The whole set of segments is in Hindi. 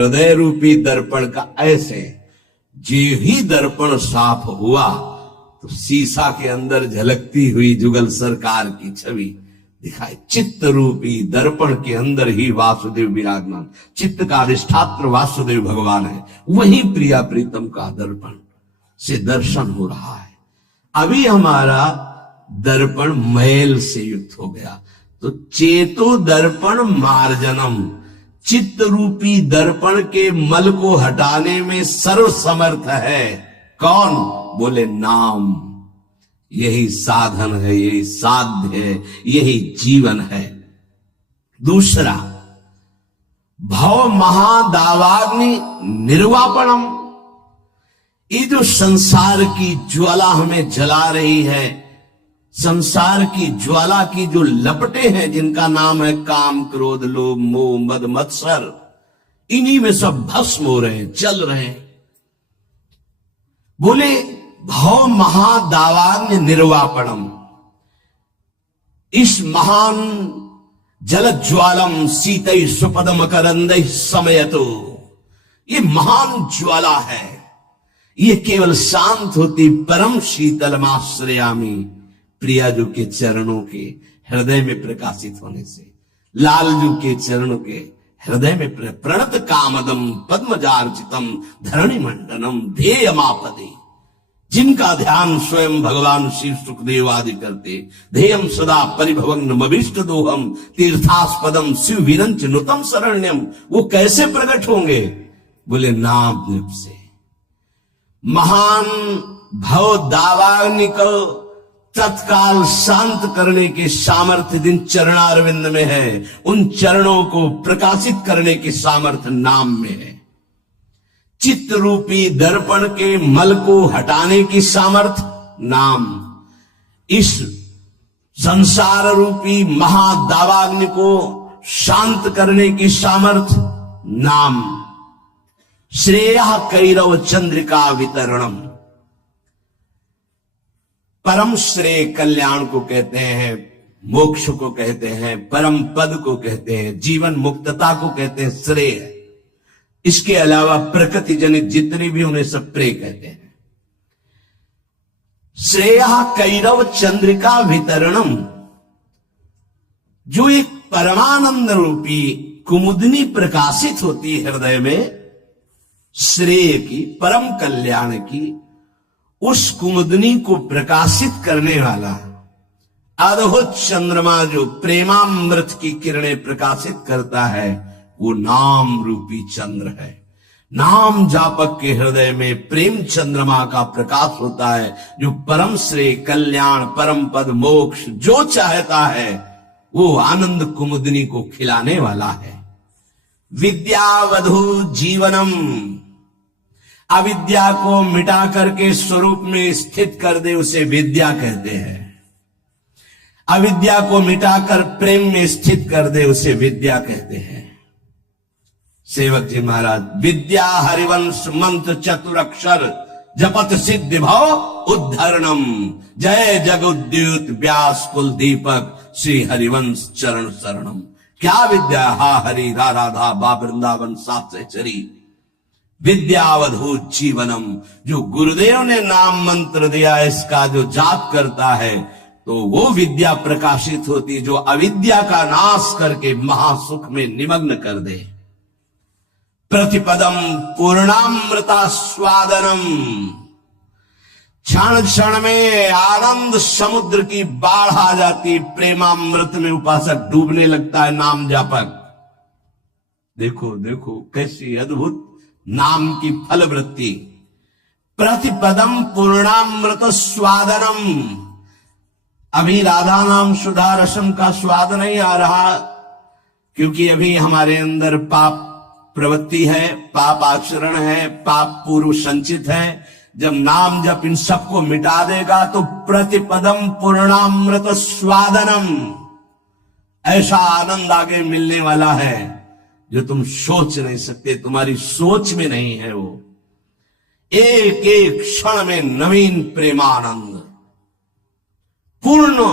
हृदय रूपी दर्पण का ऐसे जे ही दर्पण साफ हुआ तो शीशा के अंदर झलकती हुई जुगल सरकार की छवि दिखाई। चित्त रूपी दर्पण के अंदर ही वासुदेव विराजमान, चित्त का अधिष्ठात्र वासुदेव भगवान है, वही प्रिया प्रीतम का दर्पण से दर्शन हो रहा है। अभी हमारा दर्पण मैल से युक्त हो गया, तो चेतो दर्पण मार्जनम, चित्त रूपी दर्पण के मल को हटाने में सर्व समर्थ है कौन? बोले नाम। यही साधन है, यही साध्य है, यही जीवन है। दूसरा, भव महादावाग्नि निर्वापणम, ये जो संसार की ज्वाला हमें जला रही है, संसार की ज्वाला की जो लपटे हैं जिनका नाम है काम क्रोध लोभ मोह मद मत्सर, इन्हीं में सब भस्म हो रहे हैं, जल रहे हैं। बोले भव महादावाग्नि निर्वापणम, इस महान जल ज्वालम सीतै सुपदम करंदै समयतो, ये महान ज्वाला है, ये केवल शांत होती परम शीतलमाश्रयामी, प्रियाजू के चरणों के हृदय में प्रकाशित होने से, लालजू के चरणों के हृदय में प्रणत कामदम पद्मजार्चितम धरणि मंडनम ध्येयमापदे, जिनका ध्यान स्वयं भगवान शिव सुखदेव आदि करते, ध्येयम सदा परिभवग्नमभीष्ट दोहम तीर्थास्पदम शिव विरंच नुतम शरण्यम, वो कैसे प्रकट होंगे? बोले नाम जप से। महान भव दावाग्नि को तत्काल शांत करने के सामर्थ्य जिन चरणारविंद में है, उन चरणों को प्रकाशित करने की सामर्थ्य नाम में है। चित्त रूपी दर्पण के मल को हटाने की सामर्थ्य नाम, इस संसार रूपी महादावाग्नि को शांत करने की सामर्थ्य नाम। श्रेयः कैरव चंद्रिका वितरणम, परम श्रेय कल्याण को कहते हैं, मोक्ष को कहते हैं, परम पद को कहते हैं, जीवन मुक्तता को कहते हैं श्रेय। इसके अलावा प्रकृति जनित जितने भी उन्हें सब प्रेय कहते हैं। श्रेयः कैरव चंद्रिका वितरणम, जो एक परमानंद रूपी कुमुदनी प्रकाशित होती है हृदय में, श्रेय की, परम कल्याण की, उस कुमुदनी को प्रकाशित करने वाला अद्भुत चंद्रमा जो प्रेमामृत की किरणें प्रकाशित करता है, वो नाम रूपी चंद्र है। नाम जापक के हृदय में प्रेम चंद्रमा का प्रकाश होता है, जो परम श्रेय कल्याण परम पद मोक्ष जो चाहता है वो आनंद कुमुदनी को खिलाने वाला है। विद्यावधु जीवनम, अविद्या को मिटा करके स्वरूप में स्थित कर दे उसे विद्या कहते हैं। अविद्या को मिटाकर प्रेम में स्थित कर दे उसे विद्या कहते हैं। सेवक जी महाराज, विद्या हरिवंश मंत्र चतुरक्षर जपत सिद्धि भव उद्धरणम, जय जगुद्युत व्यास कुल दीपक श्री हरिवंश चरण शरणम। क्या विद्या? हा हरि रा राधा बा वृंदावन सात चरी, विद्यावधूत जीवनम, जो गुरुदेव ने नाम मंत्र दिया इसका जो जाप करता है तो वो विद्या प्रकाशित होती, जो अविद्या का नाश करके महासुख में निमग्न कर दे। प्रतिपदम पूर्णामृता स्वादनम, क्षण क्षण में आनंद समुद्र की बाढ़ आ जाती, प्रेमामृत में उपासक डूबने लगता है नाम जापक। देखो देखो कैसी अद्भुत नाम की फलवृत्ति। प्रतिपदम पूर्णामृत स्वादनम, अभी राधा नाम सुधा रसम का स्वाद नहीं आ रहा, क्योंकि अभी हमारे अंदर पाप प्रवृत्ति है, पाप आचरण है, पाप पूर्व संचित है। जब नाम जब इन सबको मिटा देगा तो प्रतिपदम पूर्णामृत स्वादनम, ऐसा आनंद आगे मिलने वाला है जो तुम सोच नहीं सकते, तुम्हारी सोच में नहीं है। वो एक एक क्षण में नवीन प्रेमानंद, पूर्ण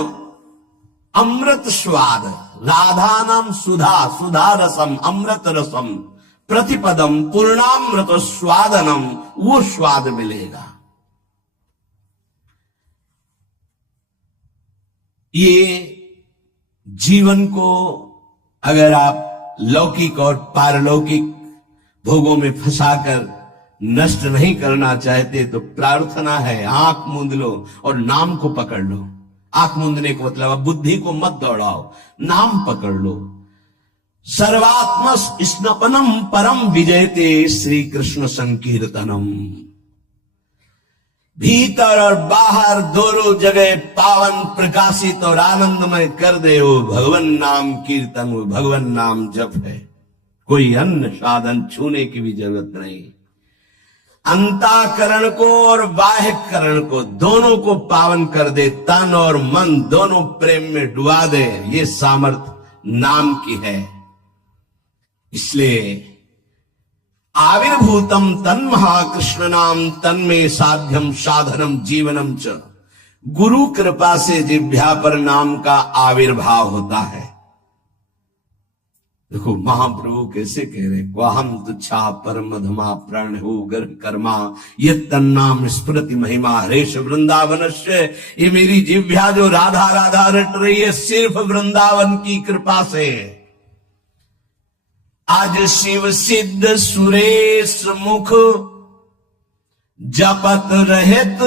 अमृत स्वाद, राधा नाम सुधा, सुधा रसम, अमृत रसम, प्रतिपदम पूर्णामृत स्वादनम, वो स्वाद मिलेगा। ये जीवन को अगर आप लौकिक और पारलौकिक भोगों में फंसाकर नष्ट नहीं करना चाहते तो प्रार्थना है, आंख मूंद लो और नाम को पकड़ लो। आंख मूंदने का मतलब अब बुद्धि को मत दौड़ाओ, नाम पकड़ लो। सर्वात्म स्नपनम परम विजयते श्री कृष्ण संकीर्तनम। भीतर और बाहर दोनों जगह पावन प्रकाशित और आनंदमय कर दे वो भगवान नाम कीर्तन, वो भगवान नाम जप है। कोई अन्य साधन छूने की भी जरूरत नहीं। अंतःकरण को और बाह्यकरण को दोनों को पावन कर दे, तन और मन दोनों प्रेम में डुबा दे, ये सामर्थ्य नाम की है। इसलिए आविर्भूतम तन महाकृष्ण नाम तन्मे साध्यम साधनम जीवनम च। गुरु कृपा से जिह्वा पर नाम का आविर्भाव होता है। देखो महाप्रभु कैसे कह रहे, क्वाहम तुच्छा परमधमा प्राण हो गर्भ कर्मा ये तन्नाम स्मृति महिमा हरेश वृंदावनस्य। ये मेरी जिह्वा जो राधा राधा रट रही है सिर्फ वृंदावन की कृपा से। आज शिव सिद्ध सुरेश मुख जपत रहत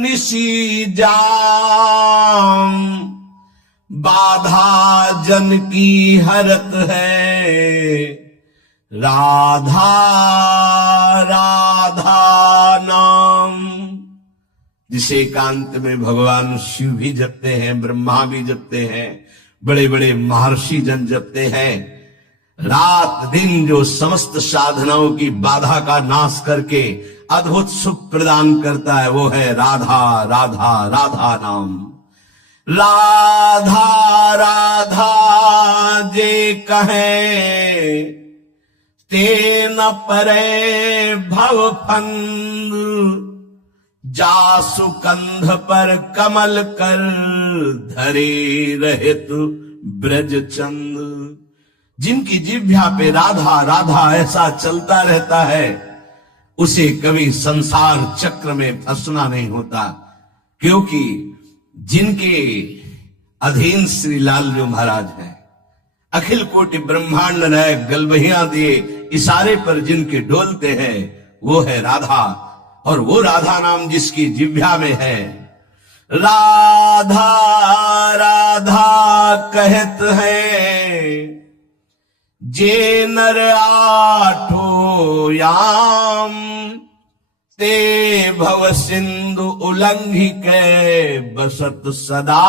निशी जाम। बाधा जन की हरत है राधा राधा नाम। जिसे एकांत में भगवान शिव भी जपते हैं, ब्रह्मा भी जपते हैं, बड़े बड़े महर्षि जन जपते हैं। रात दिन जो समस्त साधनाओं की बाधा का नाश करके अद्भुत सुख प्रदान करता है वो है राधा राधा राधा नाम। राधा राधा जे कहे ते न परे भव फंद। जासु कंध पर कमल कर धरे रहित ब्रज चंद। जिनकी जिह्वा पे राधा राधा ऐसा चलता रहता है उसे कभी संसार चक्र में फंसना नहीं होता, क्योंकि जिनके अधीन श्री लालजू महाराज हैं, अखिल कोटि ब्रह्मांड नायक गलबहिया दिए इशारे पर जिनके डोलते हैं वो है राधा। और वो राधा नाम जिसकी जिह्वा में है। राधा राधा कहत है जे नर आठो याम। ते भव सिंधु उल्लंघि के बसत सदा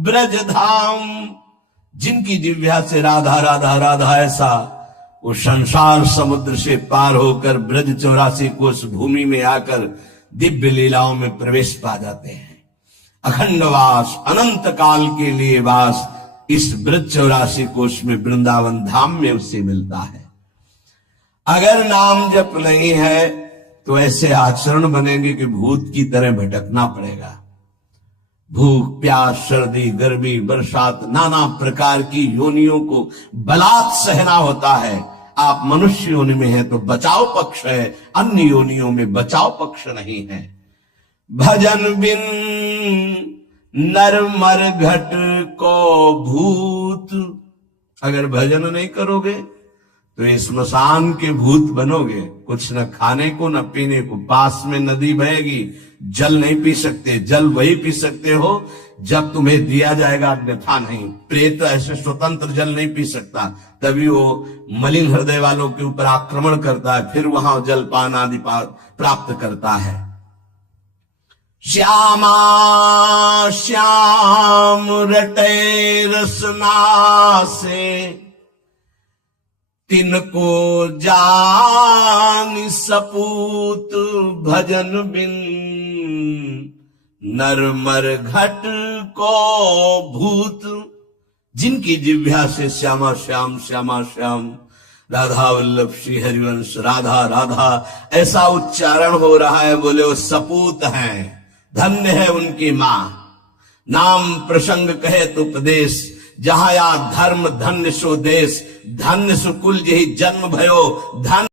ब्रज धाम। जिनकी जिह्वा से राधा राधा राधा ऐसा वो संसार समुद्र से पार होकर ब्रज 84 कोस भूमि में आकर दिव्य लीलाओं में प्रवेश पा जाते हैं। अखंड वास, अनंत काल के लिए वास इस ब्रज 84 कोष में वृंदावन धाम में उससे मिलता है। अगर नाम जप नहीं है तो ऐसे आचरण बनेंगे कि भूत की तरह भटकना पड़ेगा। भूख प्यास सर्दी गर्मी बरसात नाना प्रकार की योनियों को बलात् सहना होता है। आप मनुष्य योनि में हैं तो बचाव पक्ष है, अन्य योनियों में बचाव पक्ष नहीं है। भजन बिन नर मर घट को भूत। अगर भजन नहीं करोगे तो इस स्मशान के भूत बनोगे। कुछ न खाने को न पीने को, पास में नदी बहेगी, जल नहीं पी सकते। जल वही पी सकते हो जब तुम्हें दिया जाएगा, अन्यथा नहीं। प्रेत ऐसे स्वतंत्र जल नहीं पी सकता, तभी वो मलिन हृदय वालों के ऊपर आक्रमण करता है, फिर वहां जलपान आदि प्राप्त करता है। श्यामा श्याम रटे रसना से तिनको जान सपूत। भजन बिन नर मर घट को भूत। जिनकी जिह्वा से श्यामा श्याम श्यामा श्याम राधा वल्लभ श्री हरिवंश राधा राधा ऐसा उच्चारण हो रहा है, बोले वो सपूत हैं, धन्य है उनकी मां। नाम प्रसंग कहे तो उपदेश जहां या धर्म धन्य सो देश, धन्य सो कुल जही जन्म भयो, धन्य